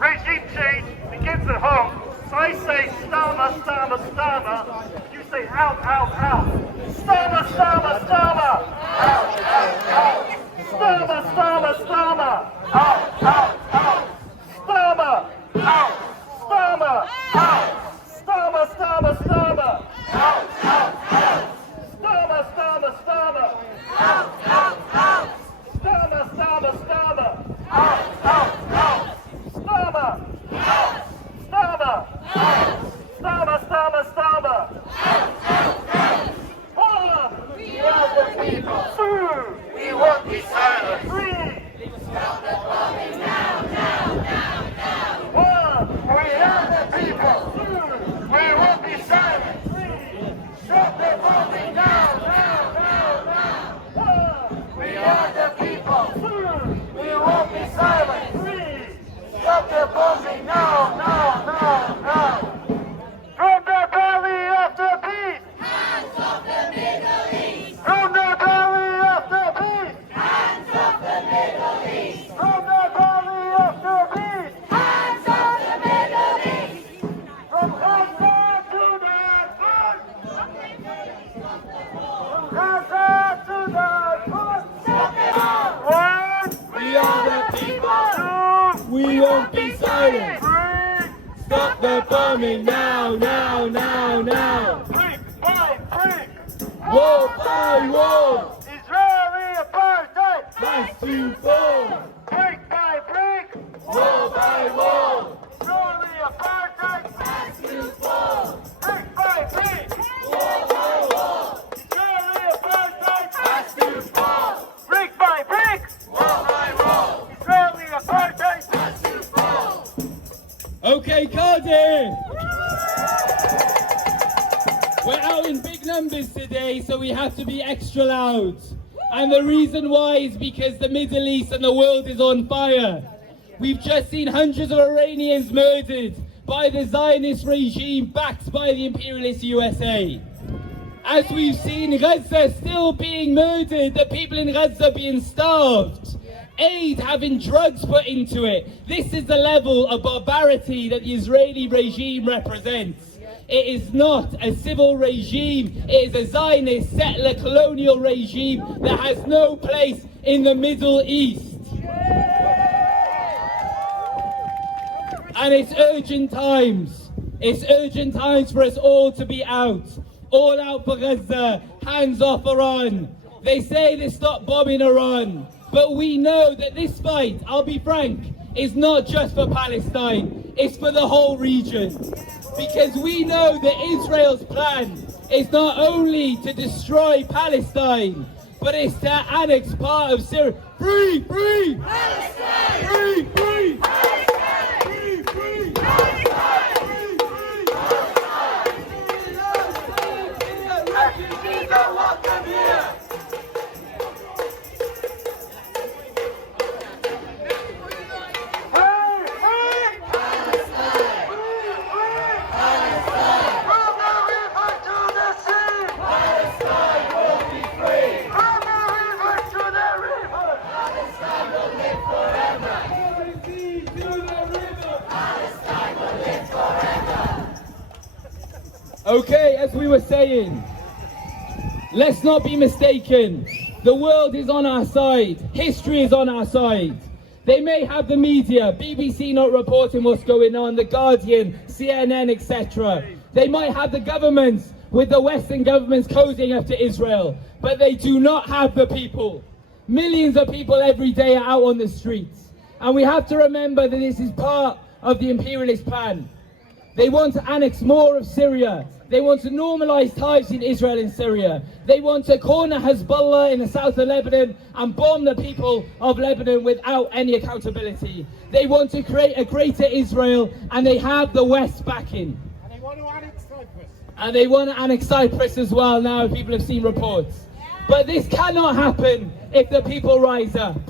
Regime change begins at home. So I say starmer, starmer, starmer. You say out, out, out. Starmer, starmer, starmer. Out, out, out. Starmer, starmer, starmer. Out, out, out. Starmer, out. Starmer, out. Starmer, starmer, starmer. Out, out, out. Starmer, starmer, starmer. Out, out, out. Starmer, starmer, starmer. Out, out, out. Starmer, out. Starmer, out. Starmer, starmer, starmer. Out, out, out. One. We are the people. Two. We won't be silent. Three. Stop the bombing now, now, now, now. One. We are the people. Two. We won't be silent. Three. Stop the bombing now, now, now, now. One. We are the people. Two. We won't be silent. Three. Stop the bombing now, now, now, now. From the belly of the beast. Hands off the Middle East! From the belly of the beast. Hands off the Middle East! From the belly of the beast. Hands off the Middle East! From Gaza to the front. From Gaza to the front. Stop the bomb! One. We are the people. Two. We won't be silent. Three. Stop the bombing now, now, now, now. Brick by brick. Wall by wall. Israeli apartheid. Has to fall. Brick by brick. Wall by wall. Israeli apartheid. Has to fall! Brick by brick. Wall by wall! Israeli apartheid. Has to fall! Brick by brick. Wall by wall! Israeli apartheid. Has to fall! Okay, Cardiff. We're out in big numbers today, so we have to be extra loud. And the reason why is because the Middle East and the world is on fire. We've just seen hundreds of Iranians murdered by the Zionist regime backed by the imperialist USA. As we've seen, Gaza still being murdered, the people in Gaza being starved, aid having drugs put into it. This is the level of barbarity that the Israeli regime represents. It is not a civil regime, it is a Zionist settler colonial regime that has no place in the Middle East. And it's urgent times. It's urgent times for us all to be out. All out for Gaza, hands off Iran. They say they stopped bombing Iran, but we know that this fight, I'll be frank, is not just for Palestine, it's for the whole region. Because we know that Israel's plan is not only to destroy Palestine, but it's to annex part of Syria. Free, free! Palestine! Free, free! Palestine! Free, free! Refugees are welcome here. Okay, as we were saying, let's not be mistaken. The world is on our side. History is on our side. They may have the media, BBC not reporting what's going on, The Guardian, CNN, etc. They might have the governments with the Western governments cozying up to Israel, but they do not have the people. Millions of people every day are out on the streets. And we have to remember that this is part of the imperialist plan. They want to annex more of Syria. They want to normalize ties in Israel and Syria. They want to corner Hezbollah in the south of Lebanon and bomb the people of Lebanon without any accountability. They want to create a greater Israel, and they have the West backing. And they want to annex Cyprus. And they want to annex Cyprus as well now, people have seen reports. But this cannot happen if the people rise up.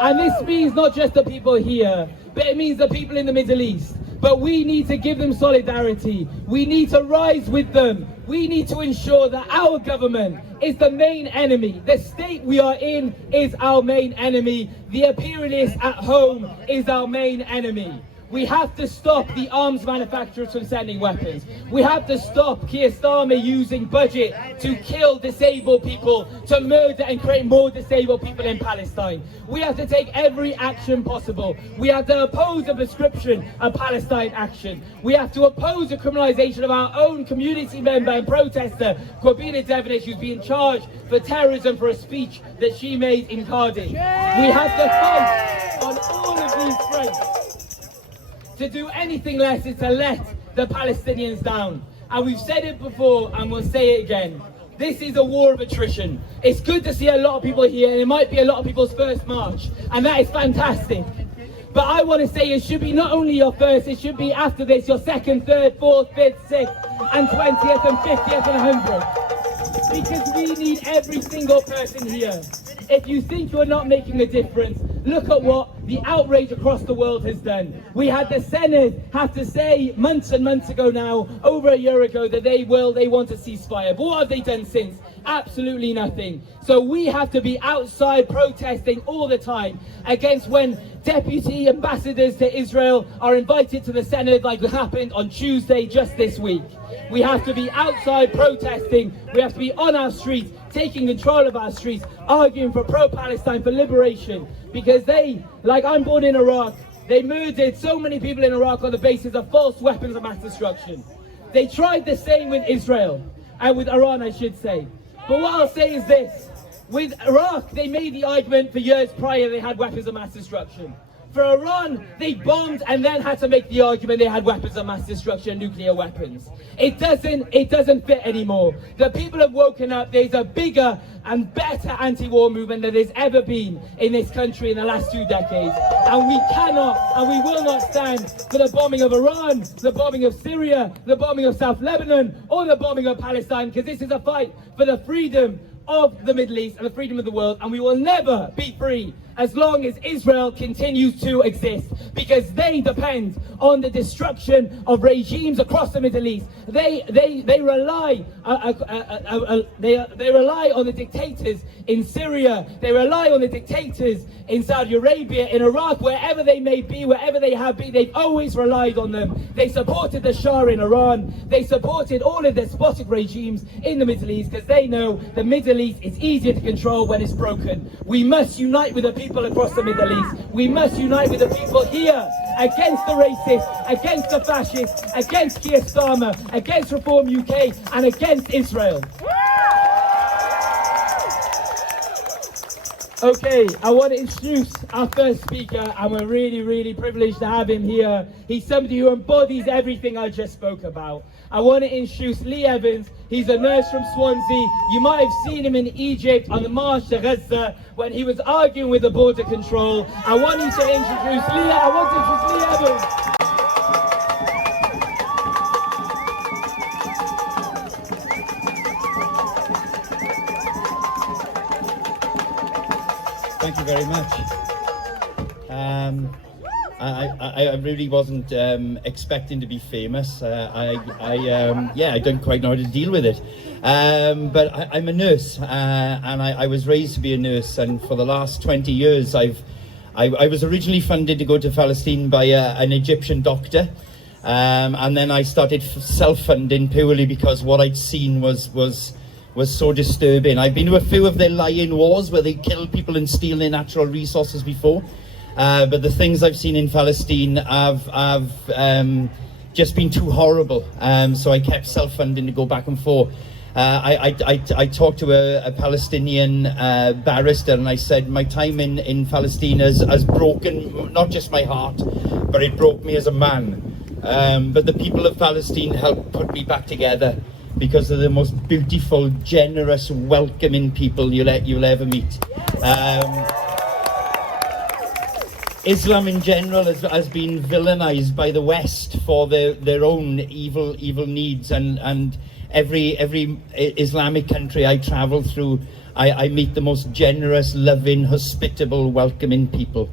And this means not just the people here, but it means the people in the Middle East. But we need to give them solidarity. We need to rise with them. We need to ensure that our government is the main enemy. The state we are in is our main enemy. The imperialists at home is our main enemy. We have to stop the arms manufacturers from sending weapons. We have to stop Keir Starmer using budget to kill disabled people, to murder and create more disabled people in Palestine. We have to take every action possible. We have to oppose the prescription of Palestine action. We have to oppose the criminalisation of our own community member and protester, Corbina Devonish, who's being charged for terrorism for a speech that she made in Cardiff. We have to fight on all of these fronts. To do anything less is to let the Palestinians down. And we've said it before and we'll say it again. This is a war of attrition. It's good to see a lot of people here, and it might be a lot of people's first march, and that is fantastic. But I want to say it should be not only your first, it should be after this your second, third, fourth, fifth, sixth, and 20th, and 50th, and 100th. Because we need every single person here. If you think you're not making a difference, look at what the outrage across the world has done. We had the Senate have to say months and months ago now, over a year ago, that they want a ceasefire. But what have they done since? Absolutely nothing. So we have to be outside protesting all the time against when deputy ambassadors to Israel are invited to the Senate, like happened on Tuesday just this week. We have to be outside protesting. We have to be on our streets, taking control of our streets, arguing for pro-Palestine, for liberation. Because they, like I'm born in Iraq, they murdered so many people in Iraq on the basis of false weapons of mass destruction. They tried the same with Israel, and with Iran I should say. But what I'll say is this, with Iraq they made the argument for years prior they had weapons of mass destruction. For Iran, they bombed and then had to make the argument they had weapons of mass destruction, nuclear weapons. It doesn't fit anymore. The people have woken up. There's a bigger and better anti-war movement than there's ever been in this country in the last 2 decades. And we cannot and we will not stand for the bombing of Iran, the bombing of Syria, the bombing of South Lebanon, or the bombing of Palestine, because this is a fight for the freedom of the Middle East and the freedom of the world, and we will never be free as long as Israel continues to exist, because they depend on the destruction of regimes across the Middle East. They rely on the dictators in Syria. They rely on the dictators in Saudi Arabia, in Iraq, wherever they may be, wherever they have been. They've always relied on them. They supported the Shah in Iran. They supported all of the despotic regimes in the Middle East, because they know the Middle East is easier to control when it's broken. We must unite with the people across the Middle East. We must unite with the people here against the racists, against the fascists, against Keir Starmer, against Reform UK, and against Israel. Okay, I want to introduce our first speaker, and we're really privileged to have him here. He's somebody who embodies everything I just spoke about. I want to introduce Lee Evans. He's a nurse from Swansea. You might have seen him in Egypt on the march to Gaza when he was arguing with the border control. I want you to introduce Lee Evans. Thank you very much. I really wasn't expecting to be famous. I don't quite know how to deal with it. But I'm a nurse, and I was raised to be a nurse. And for the last 20 years, I was originally funded to go to Palestine by an Egyptian doctor. And then I started self-funding purely because what I'd seen was so disturbing. I've been to a few of their lying wars where they kill people and steal their natural resources before, but the things I've seen in Palestine have just been too horrible. So I kept self-funding to go back and forth. I talked to a Palestinian barrister, and I said my time in Palestine has broken not just my heart, but it broke me as a man. But the people of Palestine helped put me back together because they're the most beautiful, generous, welcoming people you'll ever meet. Islam in general has been villainized by the West for their own evil needs, and every Islamic country I travel through, I meet the most generous, loving, hospitable, welcoming people.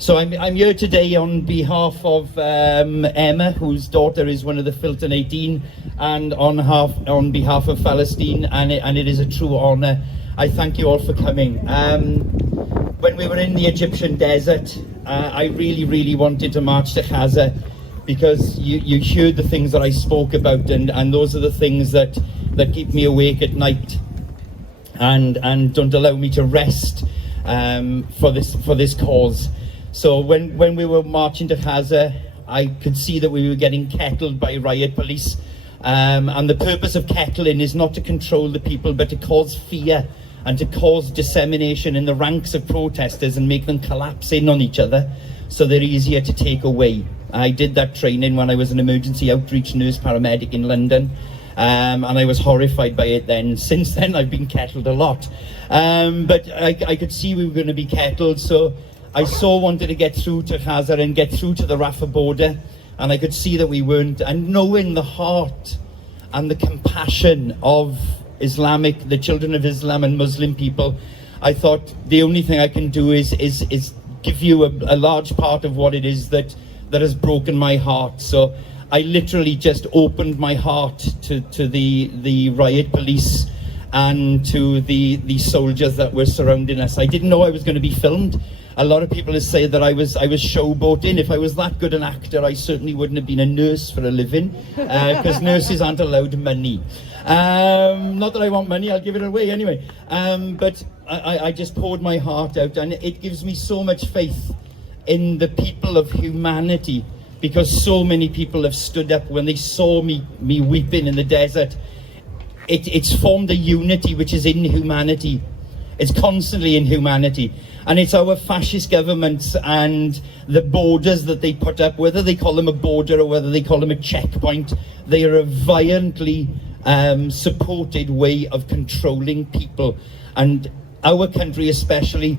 So I'm here today on behalf of Emma, whose daughter is one of the Filton 18, and on behalf of Palestine, and it is a true honour. I thank you all for coming. When we were in the Egyptian desert, I really wanted to march to Gaza, because you heard the things that I spoke about, and those are the things that keep me awake at night and don't allow me to rest for this cause. So when we were marching to Gaza, I could see that we were getting kettled by riot police, and the purpose of kettling is not to control the people, but to cause fear and to cause dissemination in the ranks of protesters and make them collapse in on each other so they're easier to take away. I did that training when I was an emergency outreach nurse paramedic in London, and I was horrified by it then. Since then I've been kettled a lot, but I could see we were going to be kettled, so I wanted to get through to Gaza and get through to the Rafah border, and I could see that we weren't. And knowing the heart and the compassion of the children of Islam and Muslim people, I thought the only thing I can do is give you a large part of what it is that has broken my heart. So I literally just opened my heart to the riot police and to the soldiers that were surrounding us. I didn't know I was going to be filmed. A lot of people have said that I was showboating. If I was that good an actor, I certainly wouldn't have been a nurse for a living, because nurses aren't allowed money. Not that I want money, I'll give it away anyway. But I just poured my heart out, and it gives me so much faith in the people of humanity, because so many people have stood up when they saw me weeping in the desert. It's formed a unity which is in humanity. It's constantly in humanity. And it's our fascist governments and the borders that they put up, whether they call them a border or whether they call them a checkpoint, they are a violently supported way of controlling people. And our country especially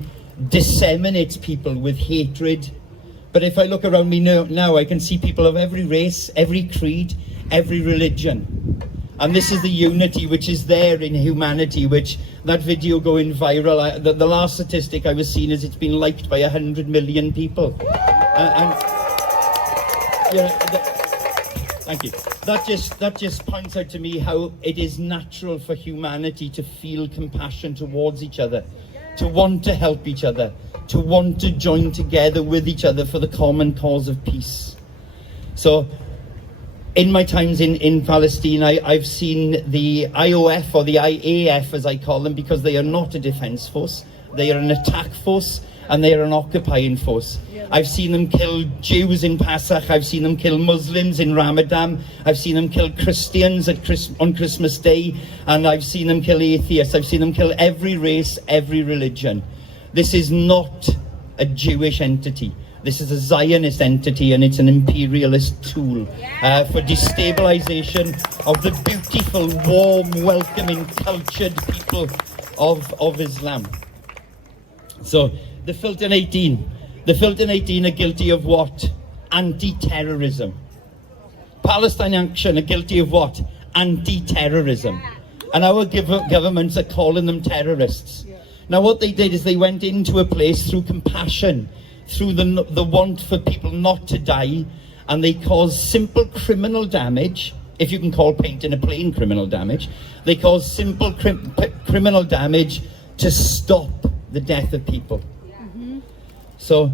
disseminates people with hatred. But if I look around me now, I can see people of every race, every creed, every religion. And this is the unity which is there in humanity, which that video going viral, the last statistic I was seeing is it's been liked by 100 million people. Thank you. That just points out to me how it is natural for humanity to feel compassion towards each other, to want to help each other, to want to join together with each other for the common cause of peace. So, in my times in Palestine, I've seen the IOF, or the IAF as I call them, because they are not a defence force, they are an attack force, and they are an occupying force. I've seen them kill Jews in Pasach, I've seen them kill Muslims in Ramadan, I've seen them kill Christians on Christmas Day, and I've seen them kill atheists, I've seen them kill every race, every religion. This is not a Jewish entity. This is a Zionist entity, and it's an imperialist tool for destabilization of the beautiful, warm, welcoming, cultured people of Islam. So, the Filton 18. The Filton 18 are guilty of what? Anti-terrorism. Palestine Action are guilty of what? Anti-terrorism. And our governments are calling them terrorists. Now, what they did is they went into a place through compassion, through the want for people not to die, and they caused simple criminal damage, if you can call painting a plane criminal damage. They caused simple criminal damage to stop the death of people. So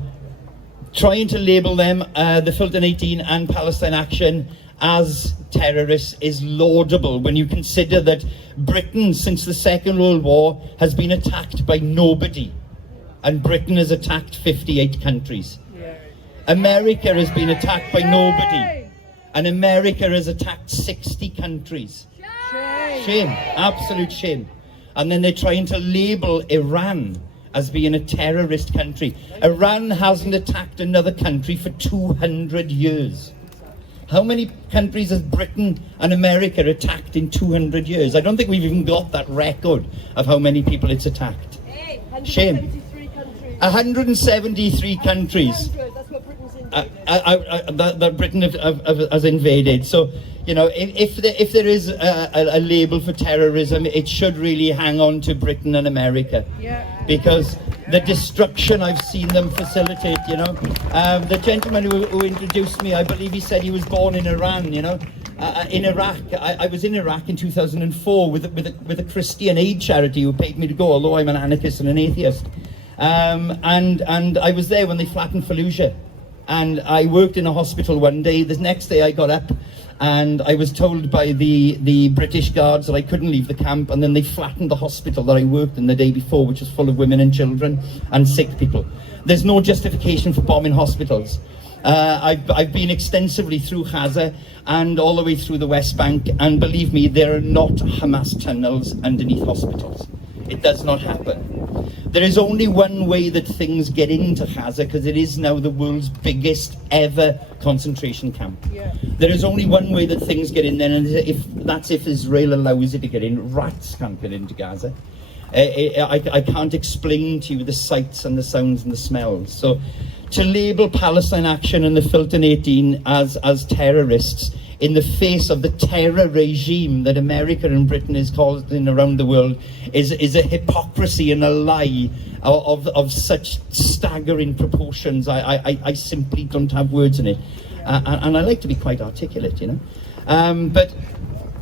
trying to label them, the Fulton 18 and Palestine Action, as terrorists is laudable when you consider that Britain, since the Second World War, has been attacked by nobody. And Britain has attacked 58 countries. America has been attacked by nobody. And America has attacked 60 countries. Shame, absolute shame. And then they're trying to label Iran as being a terrorist country. Iran hasn't attacked another country for 200 years. How many countries has Britain and America attacked in 200 years? I don't think we've even got that record of how many people it's attacked. Shame. 173 countries. That's what Britain's invaded. That Britain has invaded. So, you know, if there is a label for terrorism, it should really hang on to Britain and America. Because the destruction I've seen them facilitate, you know. The gentleman who introduced me, I believe he said he was born in Iran, you know. In Iraq, I was in Iraq in 2004 with a Christian aid charity who paid me to go, although I'm an anarchist and an atheist. And I was there when they flattened Fallujah. And I worked in a hospital one day. The next day I got up and I was told by the British guards that I couldn't leave the camp, and then they flattened the hospital that I worked in the day before, which was full of women and children and sick people. There's no justification for bombing hospitals. I've been extensively through Gaza and all the way through the West Bank, and believe me, there are not Hamas tunnels underneath hospitals. It does not happen. There is only one way that things get into Gaza, because it is now the world's biggest ever concentration camp. There is only one way that things get in there, and if Israel allows it to get in. Rats can't get into Gaza. I can't explain to you the sights and the sounds and the smells. So to label Palestine Action and the Fulton 18 as terrorists in the face of the terror regime that America and Britain is causing around the world is a hypocrisy and a lie of such staggering proportions. I simply don't have words in it. And I like to be quite articulate, you know. But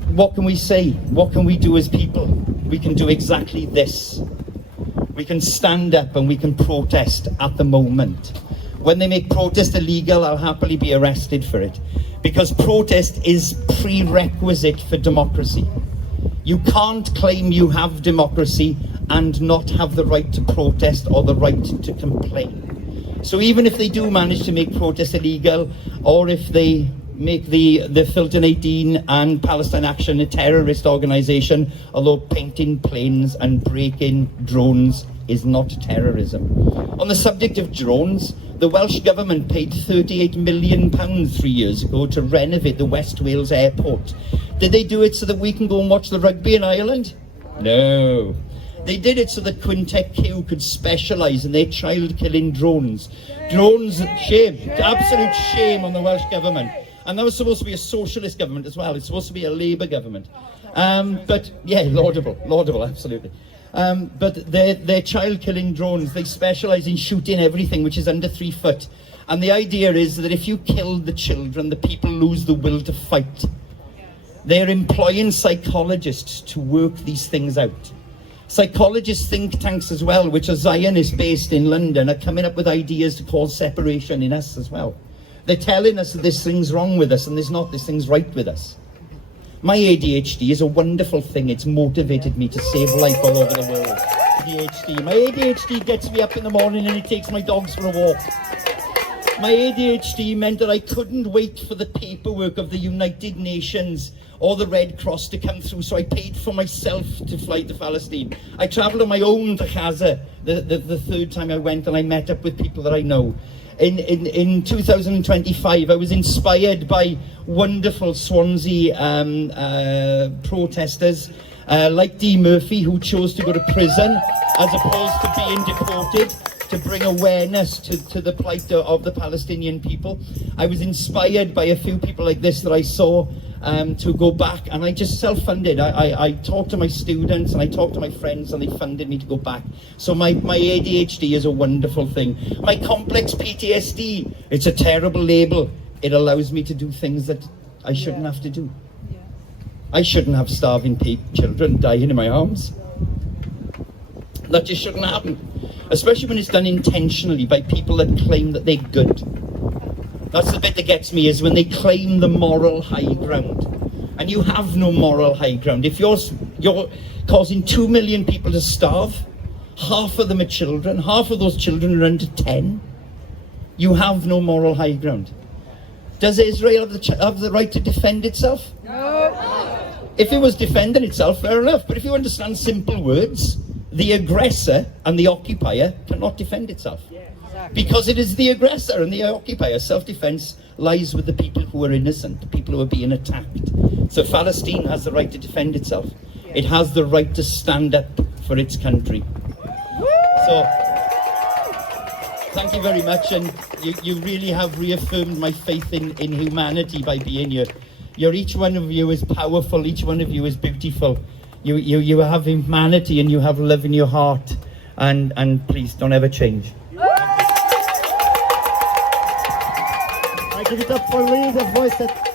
what can we say? What can we do as people? We can do exactly this. We can stand up and we can protest at the moment. When they make protest illegal, I'll happily be arrested for it. Because protest is prerequisite for democracy. You can't claim you have democracy and not have the right to protest or the right to complain. So even if they do manage to make protest illegal, or if they make the Fulton 18 and Palestine Action a terrorist organisation, although painting planes and breaking drones is not terrorism. On the subject of drones, the Welsh Government paid £38 million 3 years ago to renovate the West Wales airport. Did they do it so that we can go and watch the rugby in Ireland? No. They did it so that Quintet Q could specialise in their child-killing drones. Drones, shame, absolute shame on the Welsh Government. And that was supposed to be a socialist government as well. It's supposed to be a Labour government. But yeah, laudable, absolutely. But they're child-killing drones. They specialise in shooting everything which is under 3 foot. And the idea is that if you kill the children, the people lose the will to fight. They're employing psychologists to work these things out. Psychologist think tanks as well, which are Zionist-based in London, are coming up with ideas to cause separation in us as well. They're telling us that this thing's wrong with us, and there's not, this thing's right with us. My ADHD is a wonderful thing. It's motivated me to save life all over the world. My ADHD gets me up in the morning and it takes my dogs for a walk. My ADHD meant that I couldn't wait for the paperwork of the United Nations or the Red Cross to come through, so I paid for myself to fly to Palestine. I travelled on my own to Gaza the third time I went, and I met up with people that I know. In 2025, I was inspired by wonderful Swansea protesters like Dee Murphy, who chose to go to prison as opposed to being deported, to bring awareness to the plight of the Palestinian people. I was inspired by a few people like this that I saw to go back, and I just self-funded. I talked to my students and I talked to my friends, and they funded me to go back. So my ADHD is a wonderful thing. My complex PTSD, it's a terrible label. It allows me to do things that I shouldn't have to do. I shouldn't have starving children dying in my arms. that just shouldn't happen. Especially when it's done intentionally by people that claim that they're good. That's the bit that gets me, is when they claim the moral high ground. And you have no moral high ground. If you're causing 2 million people to starve, half of them are children, half of those children are under 10, you have no moral high ground. Does Israel have the right to defend itself? No. If it was defending itself, fair enough. But if you understand simple words, the aggressor and the occupier cannot defend itself. Because it is the aggressor and the occupier. Self-defense lies with the people who are innocent, the people who are being attacked. So Palestine has the right to defend itself. It has the right to stand up for its country. So, thank you very much, and you really have reaffirmed my faith in humanity by being here. Each one of you is powerful, each one of you is beautiful. You have humanity and you have love in your heart, and please don't ever change. I give it up for Lee, the voice that...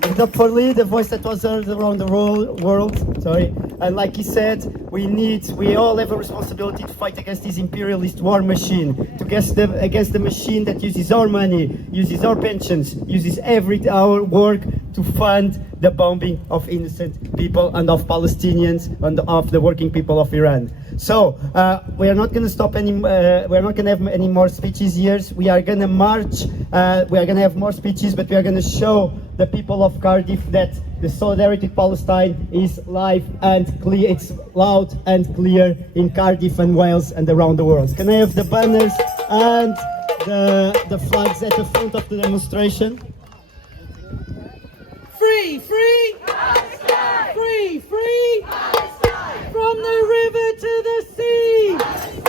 Give it up for Lee, the voice that was heard around the world. Sorry. And like he said, we all have a responsibility to fight against this imperialist war machine, against the machine that uses our money, uses our pensions, uses our work to fund the bombing of innocent people and of Palestinians and of the working people of Iran. So we are not going to stop we are not going to have any more speeches here. We are going to march. We are going to have more speeches, but we are going to show the people of Cardiff that the solidarity with Palestine is live and clear. It's loud and clear in Cardiff and Wales and around the world. Can I have the banners and the flags at the front of the demonstration? Free, free, Palestine! free, free, Palestine! from the river to the sea.